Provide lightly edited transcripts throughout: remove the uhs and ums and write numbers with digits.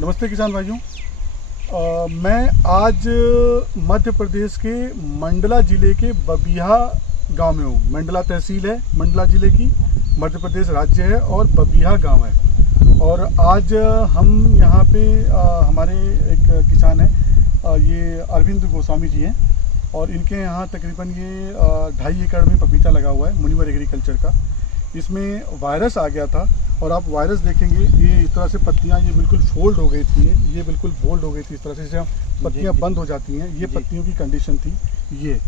नमस्ते किसान भाइयों। मैं आज मध्य प्रदेश के मंडला ज़िले के बबिहा गांव में हूँ। मंडला तहसील है मंडला ज़िले की, मध्य प्रदेश राज्य है और बबिहा गांव है। और आज हम यहाँ पे हमारे एक किसान हैं, ये अरविंद गोस्वामी जी हैं और इनके यहाँ तकरीबन ये 2.5 एकड़ में पपीता लगा हुआ है मुनिवर एग्रीकल्चर का। इसमें वायरस आ गया था और आप वायरस देखेंगे ये इस तरह से पत्तियां ये बिल्कुल फोल्ड हो गई थी, ये बिल्कुल फोल्ड हो गई थी इस तरह से पत्तियां बंद हो जाती हैं। ये पत्तियों की कंडीशन थी। ये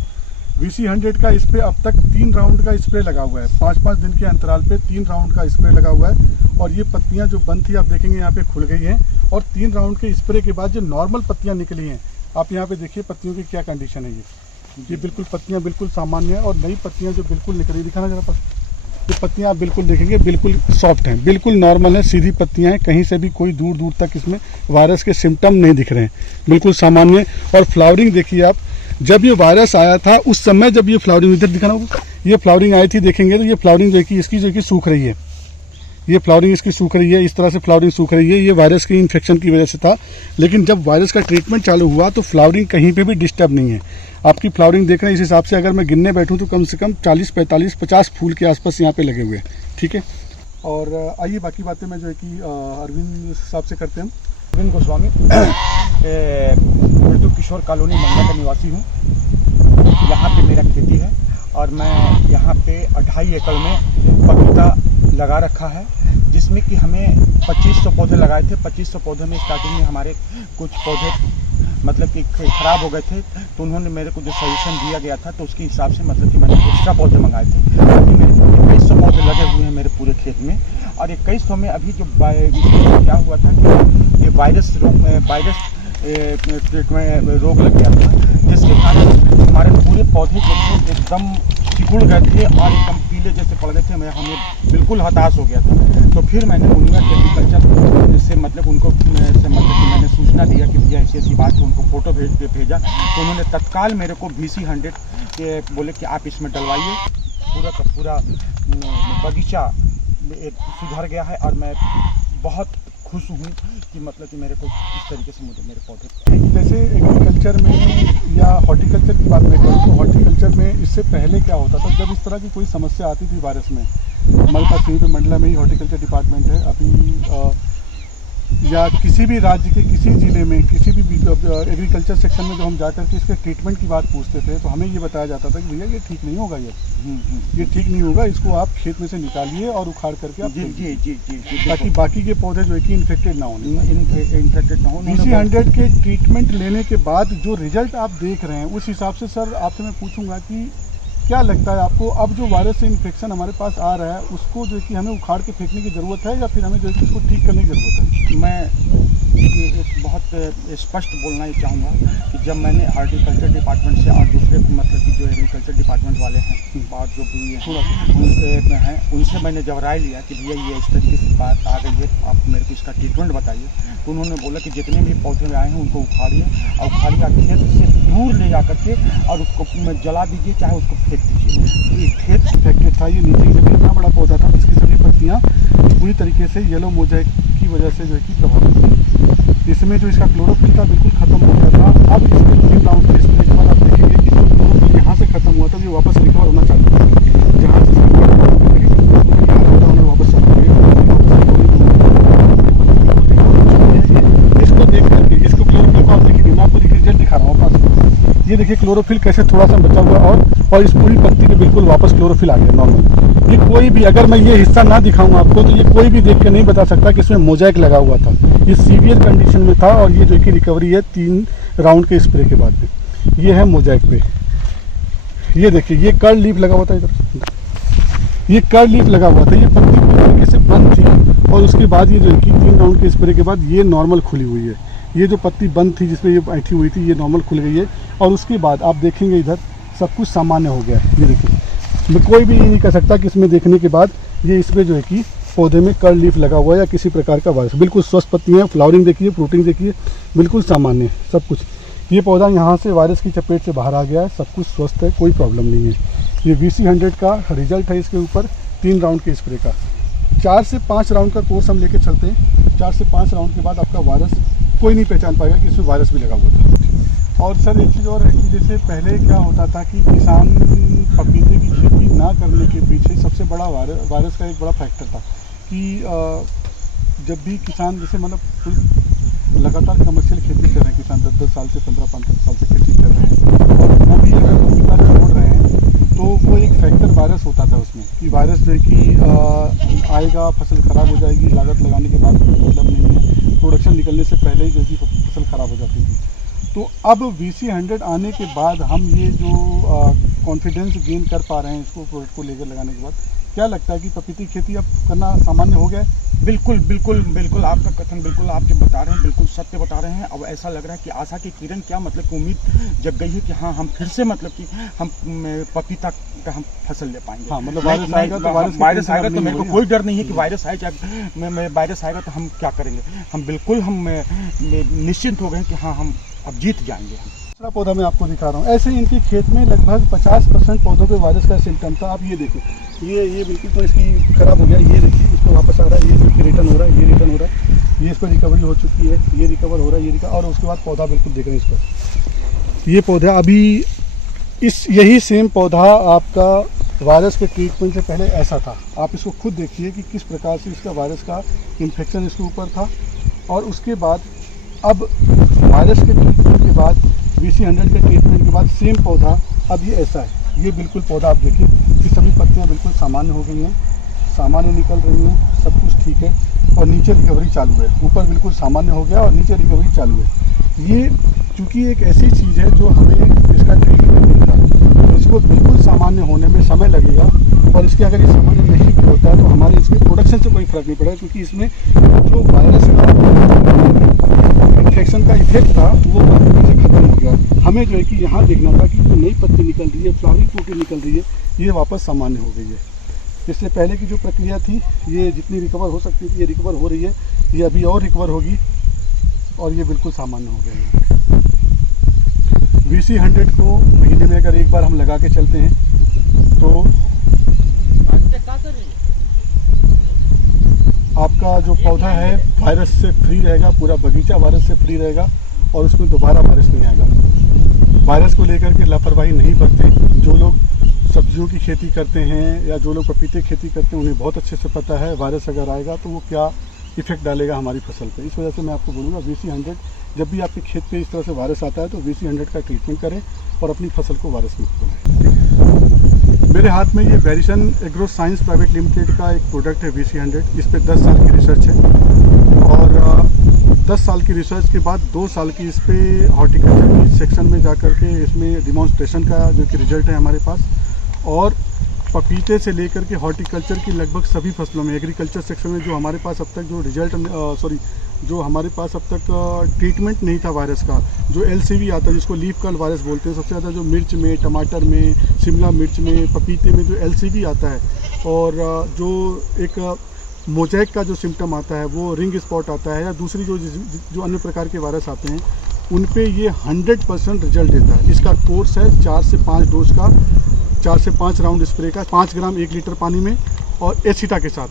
VC100 का स्प्रे अब तक 3 राउंड का स्प्रे लगा हुआ है, 5-5 दिन के अंतराल पे 3 राउंड का स्प्रे लगा हुआ है। और ये पत्तियां जो बंद थी आप देखेंगे यहाँ पे खुल गई हैं। और 3 राउंड के स्प्रे के बाद जो नॉर्मल पत्तियां निकली हैं, आप यहाँ पे देखिए पत्तियों की क्या कंडीशन है। ये बिल्कुल पत्तियां बिल्कुल सामान्य है और नई पत्तियां जो बिल्कुल निकली, दिखाना जरा पास। ये पत्तियां आप बिल्कुल देखेंगे बिल्कुल सॉफ्ट हैं, बिल्कुल नॉर्मल है, सीधी पत्तियां हैं, कहीं से भी कोई दूर दूर तक इसमें वायरस के सिम्टम नहीं दिख रहे हैं, बिल्कुल सामान्य। और फ्लावरिंग देखिए आप, जब ये वायरस आया था उस समय जब ये फ्लावरिंग इधर दिखाना होगा, ये फ्लावरिंग आई थी देखेंगे तो ये फ्लावरिंग देखिए इसकी जो कि सूख रही है, ये फ्लावरिंग इसकी सूख रही है, इस तरह से फ्लावरिंग सूख रही है। ये वायरस की इन्फेक्शन की वजह से था। लेकिन जब वायरस का ट्रीटमेंट चालू हुआ तो फ्लावरिंग कहीं पे भी डिस्टर्ब नहीं है। आपकी फ्लावरिंग देख रहे हैं, इस हिसाब से अगर मैं गिनने बैठूं तो कम से कम 40, 45, 50 फूल के आसपास यहाँ पे लगे हुए हैं। ठीक है, और आइए बाकी बातें मैं जो है कि अरविंद साहब से करते हैं। अरविंद गोस्वामी, उर्दू किशोर कॉलोनी मंडला का निवासी हूँ। यहाँ पे मेरा खेती है और मैं यहाँ पे 2.5 एकड़ में पपीता लगा रखा है, जिसमें कि हमें 2500 पौधे लगाए थे। 2500 पौधे में स्टार्टिंग में हमारे कुछ पौधे मतलब कि ख़राब हो गए थे, तो उन्होंने मेरे को जो सजेशन दिया गया था तो उसके हिसाब से मतलब कि मैंने एक्स्ट्रा पौधे मंगाए थे। अभी मेरे 2100 पौधे लगे हुए हैं मेरे पूरे खेत में। और 2100 में अभी जो क्या हुआ था कि ये वायरस रोग लग गया था, जिसके कारण हमारे पूरे पौधे जो थे एकदम सिकुड़ गए थे और एकदम पीले जैसे पड़ गए थे। हमें बिल्कुल हताश हो गया था। तो फिर मैंने मुनिवर एग्रीकल्चर से मतलब उनको कि मैंने सूचना दिया कि भैया ऐसी ऐसी बात है, उनको फ़ोटो भेजा। तो उन्होंने तत्काल मेरे को VC100 के बोले कि आप इसमें डलवाइए। पूरा का पूरा बगीचा सुधर गया है और मैं बहुत खुश हूँ कि मतलब कि मेरे को इस तरीके से मुझे मेरे पौधे। जैसे एग्रीकल्चर में या हॉर्टिकल्चर की बात मैं करूँ तो हॉर्टिकल्चर में इससे पहले क्या होता था, जब इस तरह की कोई समस्या आती थी वायरस में, हमारे पास यहीं पे मंडला में ही हॉर्टिकल्चर डिपार्टमेंट है अभी, या किसी भी राज्य के किसी ज़िले में किसी भी एग्रीकल्चर सेक्शन में जो हम जाकर के इसके ट्रीटमेंट की बात पूछते थे तो हमें ये बताया जाता था कि भैया ये ठीक नहीं होगा, ये ठीक नहीं होगा, इसको आप खेत में से निकालिए और उखाड़ करके आप जी ताकि बाकी के पौधे जो है कि इन्फेक्टेड ना हो। VC100 के ट्रीटमेंट लेने के बाद जो रिजल्ट आप देख रहे हैं उस हिसाब से सर आपसे मैं पूछूंगा कि क्या लगता है आपको, अब जो वायरस से इन्फेक्शन हमारे पास आ रहा है उसको जो है कि हमें उखाड़ के फेंकने की ज़रूरत है या फिर हमें जो है कि उसको ठीक करने की ज़रूरत है? मैं एक बहुत स्पष्ट बोलना ही चाहूँगा कि जब मैंने हॉर्टिकल्चर डिपार्टमेंट से और दूसरे मतलब कि जो एग्रीकल्चर डिपार्टमेंट वाले हैं और जो भी हैं उनसे मैंने जब राय लिया कि भैया ये इस तरीके से बात आ गई है, आप मेरे को इसका ट्रीटमेंट बताइए, तो उन्होंने बोला कि जितने भी पौधे में आए हैं उनको उखाड़िए और खेत से दूर ले जा करके और उसको जला दीजिए, चाहे उसको फेंक दीजिए। ये खेत इन्फेक्टेड था, ये नीचे की इतना बड़ा पौधा था, इसकी सभी पत्तियाँ पूरी तरीके से येलो मोजाइक की वजह से जो है कि प्रभावित थी। इसमें जो इसका क्लोरोफिल था बिल्कुल खत्म हो गया था। अब इसमें 3 राउंड के स्प्रे के बाद आप देखेंगे कि जो क्लोरोफिल यहाँ से खत्म हुआ था ये वापस रिकवर होना चालू हुआ, जहाँ से वापस चालू हुए। इसको देख करके इसको क्लोरोफिल को आप देखिए, मैं आपको रिजल्ट दिखा रहा हूँ पास। ये देखिए क्लोरोफिल कैसे थोड़ा सा बचा हुआ और इस पूरी पत्ती पे बिल्कुल वापस क्लोरोफिल आ गया नॉर्मल। ये कोई भी, अगर मैं ये हिस्सा ना दिखाऊं आपको तो ये कोई भी देख के नहीं बता सकता कि इसमें मोजाइक लगा हुआ था। ये सीवियर कंडीशन में था और ये जो कि रिकवरी है 3 राउंड के स्प्रे के बाद में। ये है मोजाइक पे, ये देखिए ये कर्ल लीफ लगा हुआ था, इधर ये कर्ल लीफ लगा हुआ था। ये पत्ती पूरी तरीके से बंद थी और उसके बाद ये जो कि 3 राउंड के स्प्रे के बाद ये नॉर्मल खुली हुई है। ये जो पत्ती बंद थी जिसमें ये बैठी हुई थी ये नॉर्मल खुल गई है और उसके बाद आप देखेंगे इधर सब कुछ सामान्य हो गया है। ये देखिए, मैं कोई भी ये नहीं कह सकता कि इसमें देखने के बाद ये इसमें जो है कि पौधे में कर्ल लीफ लगा हुआ है या किसी प्रकार का वायरस। बिल्कुल स्वस्थ पत्तियाँ, फ्लावरिंग देखिए, फ्रूटिंग देखिए, बिल्कुल सामान्य सब कुछ। ये पौधा यहाँ से वायरस की चपेट से बाहर आ गया है, सब कुछ स्वस्थ है, कोई प्रॉब्लम नहीं है। ये VC100 का रिजल्ट है इसके ऊपर 3 राउंड के स्प्रे का। 4 से 5 राउंड का कोर्स हम लेके चलते हैं। 4 से 5 राउंड के बाद आपका वायरस कोई नहीं पहचान पाएगा कि इसमें वायरस भी लगा हुआ था। और सर एक चीज़ और है कि जैसे पहले क्या होता था कि किसान पपीते की खेती ना करने के पीछे सबसे बड़ा वायरस का एक बड़ा फैक्टर था कि जब भी किसान जैसे मतलब लगातार कमर्शियल खेती कर रहे हैं, किसान 10-10 साल से 15-15 साल से खेती कर रहे हैं, वो भी अगर पपीता छोड़ रहे हैं तो वो एक फैक्टर वायरस होता था उसमें कि वायरस जो है कि आएगा, फसल ख़राब हो जाएगी, लागत लगाने के बाद कोई मतलब नहीं है, प्रोडक्शन निकलने से पहले ही जो है कि फसल ख़राब हो जाती थी। तो अब VC100 आने के बाद हम ये जो कॉन्फिडेंस गेन कर पा रहे हैं इसको प्रोडक्ट को लेकर लगाने के बाद, क्या लगता है कि पपीते की खेती अब करना सामान्य हो गया है? बिल्कुल बिल्कुल बिल्कुल, आपका कथन बिल्कुल आप जो बता रहे हैं बिल्कुल सत्य बता रहे हैं। अब ऐसा लग रहा है कि आशा की किरण क्या मतलब कि उम्मीद जग गई है कि हाँ हम फिर से मतलब कि हम पपीता का हम फसल ले पाएंगे। हाँ, मतलब वायरस आएगा तो वायरस आएगा तो मेरे को कोई डर नहीं है कि वायरस आए, चाहे वायरस आएगा तो हम क्या करेंगे, हम बिल्कुल हम निश्चिंत हो गए कि हाँ हम अब जीत जाएंगे। दूसरा पौधा मैं आपको दिखा रहा हूँ। ऐसे इनके खेत में लगभग 50% पौधों पे वायरस का सिम्टम था। आप ये देखो, ये बिल्कुल तो इसकी खराब हो गया, ये देखिए इस पर वापस आ रहा है, ये देखिए रिटर्न हो रहा है, ये रिटर्न हो रहा है, ये इस पर रिकवरी हो चुकी है, ये रिकवर हो रहा है, ये और उसके बाद पौधा बिल्कुल देख रहे हैं इस पर, ये पौधा अभी यही सेम पौधा आपका वायरस के ट्रीटमेंट से पहले ऐसा था। आप इसको खुद देखिए कि किस प्रकार से इसका वायरस का इन्फेक्शन इसके ऊपर था, और उसके बाद अब वायरस के ट्रीटमेंट के बाद VC100 के ट्रीटमेंट के बाद सेम पौधा अब ये ऐसा है। ये बिल्कुल पौधा आप देखिए कि सभी पत्तियां बिल्कुल सामान्य हो गई हैं, सामान्य निकल रही हैं, सब कुछ ठीक है, और नीचे रिकवरी चालू है। ऊपर बिल्कुल सामान्य हो गया और नीचे रिकवरी चालू है। ये चूँकि एक ऐसी चीज़ है जो हमें इसका ट्रीटमेंट नहीं था, इसको बिल्कुल सामान्य होने में समय लगेगा, और इसके अगर ये सामान्य नहीं भी होता है तो हमारे इसके प्रोडक्शन से कोई फ़र्क नहीं पड़ेगा, क्योंकि इसमें जो वायरस का इन्फेक्शन का इफेक्ट था वो पत्ती से खत्म हो गया। हमें जो है कि यहाँ देखना था कि जो नई पत्ती निकल रही है, फ्लावरिंग प्रोटीन निकल रही है, ये वापस सामान्य हो गई है। इससे पहले की जो प्रक्रिया थी, ये जितनी रिकवर हो सकती थी ये रिकवर हो रही है, ये अभी और रिकवर होगी और ये बिल्कुल सामान्य हो गया है। VC100 को महीने में अगर एक बार हम लगा के चलते हैं तो आपका जो पौधा है वायरस से फ्री रहेगा, पूरा बगीचा वायरस से फ्री रहेगा, और उसमें दोबारा वायरस नहीं आएगा। वायरस को लेकर के लापरवाही नहीं बरतें। जो लोग सब्जियों की खेती करते हैं या जो लोग पपीते की खेती करते हैं उन्हें बहुत अच्छे से पता है वायरस अगर आएगा तो वो क्या इफेक्ट डालेगा हमारी फसल पे। इस वजह से मैं आपको बोलूँगा VC100 जब भी आपके खेत पे इस तरह से वायरस आता है तो VC100 का ट्रीटमेंट करें और अपनी फसल को वायरस मुक्त बनाएं। मेरे हाथ में ये वेरिसन एग्रो साइंस प्राइवेट लिमिटेड का एक प्रोडक्ट है VC100। इस पर 10 साल की रिसर्च है, और 10 साल की रिसर्च के बाद 2 साल की इस पर हॉर्टिकल्चर की सेक्शन में जा कर के इसमें डिमॉन्स्ट्रेशन का जो कि रिजल्ट है हमारे पास। और पपीते से लेकर के हॉर्टिकल्चर की लगभग सभी फसलों में एग्रीकल्चर सेक्शन में जो हमारे पास अब तक जो रिजल्ट जो हमारे पास अब तक ट्रीटमेंट नहीं था वायरस का, जो LCV आता है जिसको लीफ कर्ल वायरस बोलते हैं, सबसे ज़्यादा जो मिर्च में, टमाटर में, शिमला मिर्च में, पपीते में जो LCV आता है, और जो एक मोजैक का जो सिम्टम आता है वो रिंग स्पॉट आता है, या दूसरी जो अन्य प्रकार के वायरस आते हैं उन पे ये 100% रिजल्ट देता है। इसका कोर्स है 4 से 5 डोज का, 4 से 5 राउंड स्प्रे का, 5 ग्राम 1 लीटर पानी में, और एसिटा के साथ।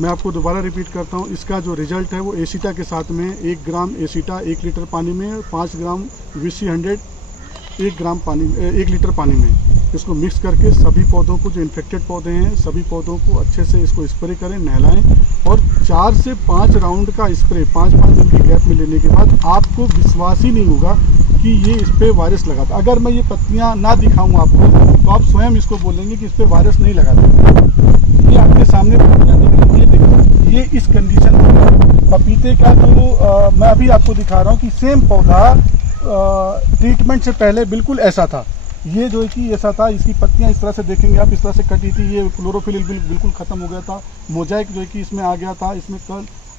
मैं आपको दोबारा रिपीट करता हूँ, इसका जो रिजल्ट है वो एसिटा के साथ में 1 ग्राम एसिटा 1 लीटर पानी में, 5 ग्राम VC100 1 लीटर पानी में, इसको मिक्स करके सभी पौधों को, जो इन्फेक्टेड पौधे हैं सभी पौधों को अच्छे से इसको स्प्रे करें, नहलाएं, और 4 से 5 राउंड का स्प्रे 5-5 दिन की गैप में लेने के बाद आपको विश्वास ही नहीं होगा कि ये इस पर वायरस लगा था। अगर मैं ये पत्तियाँ ना दिखाऊँ आपको तो आप स्वयं इसको बोलेंगे कि इस पर वायरस नहीं लगा था। ये आपके सामने पत्तियाँ दिख रही हैं, देखो ये इस कंडीशन में पपीते का जो मैं अभी आपको दिखा रहा हूँ कि सेम पौधा ट्रीटमेंट से पहले बिल्कुल ऐसा था। ये जो है कि ऐसा था, इसकी पत्तियां इस तरह से देखेंगे आप, इस तरह से कटी थी, ये क्लोरोफिल बिल्कुल ख़त्म हो गया था, मोजाइक जो है कि इसमें आ गया था, इसमें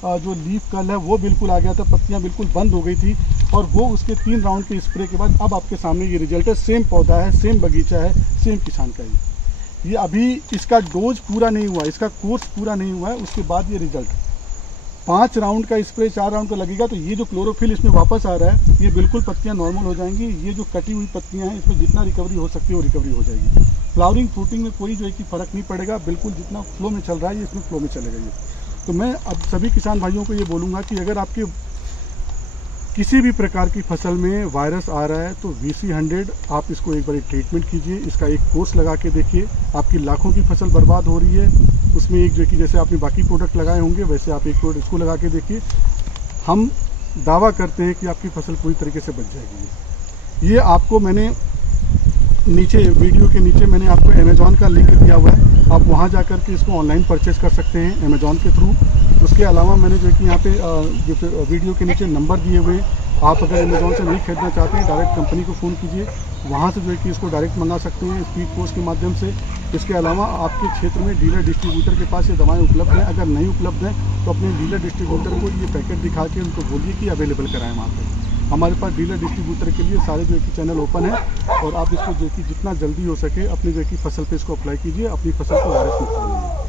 जो लीफ कर्ल है वो बिल्कुल आ गया था, पत्तियां बिल्कुल बंद हो गई थी, और वो उसके 3 राउंड के स्प्रे के बाद अब आपके सामने ये रिजल्ट है। सेम पौधा है, सेम बगीचा है, सेम किसान का ये अभी इसका डोज पूरा नहीं हुआ, इसका कोर्स पूरा नहीं हुआ है, उसके बाद ये रिजल्ट 5 राउंड का स्प्रे 4 राउंड का लगेगा तो ये जो क्लोरोफिल इसमें वापस आ रहा है, ये बिल्कुल पत्तियां नॉर्मल हो जाएंगी। ये जो कटी हुई पत्तियां हैं इसमें जितना रिकवरी हो सकती है वो रिकवरी हो जाएगी। फ्लावरिंग फ्रूटिंग में कोई जो है कि फ़र्क नहीं पड़ेगा, बिल्कुल जितना फ्लो में चल रहा है ये इसमें फ्लो में चलेगा ये। तो मैं अब सभी किसान भाइयों को ये बोलूँगा कि अगर आपके किसी भी प्रकार की फसल में वायरस आ रहा है तो VC100 आप इसको एक बार ट्रीटमेंट कीजिए, इसका एक कोर्स लगा के देखिए। आपकी लाखों की फसल बर्बाद हो रही है, उसमें एक जो कि जैसे आपने बाकी प्रोडक्ट लगाए होंगे वैसे आप एक प्रोडक्ट इसको लगा के देखिए। हम दावा करते हैं कि आपकी फसल पूरी तरीके से बच जाएगी। ये आपको मैंने नीचे वीडियो के नीचे मैंने आपको अमेज़ॉन का लिंक दिया हुआ है, आप वहाँ जा कर के इसको ऑनलाइन परचेज़ कर सकते हैं अमेज़ॉन के थ्रू। उसके अलावा मैंने जो है कि यहाँ पे जो वीडियो के नीचे नंबर दिए हुए, आप अगर अमेज़ॉन से नहीं खरीदना चाहते हैं डायरेक्ट कंपनी को फ़ोन कीजिए, वहाँ से जो है कि इसको डायरेक्ट मंगा सकते हैं स्पीड पोस्ट के माध्यम से। इसके अलावा आपके क्षेत्र में डीलर डिस्ट्रीब्यूटर के पास ये दवाएँ उपलब्ध हैं, अगर नहीं उपलब्ध हैं तो अपने डीलर डिस्ट्रीब्यूटर को ये पैकेट दिखा के उनको बोलिए कि अवेलेबल कराएँ वहाँ पर। हमारे पास डीलर डिस्ट्रीब्यूटर के लिए सारे जो है कि चैनल ओपन है, और आप इसको जो है कि जितना जल्दी हो सके अपनी जो है कि फसल पे इसको अप्लाई कीजिए, अपनी फसल को वायरस मुक्त करिए।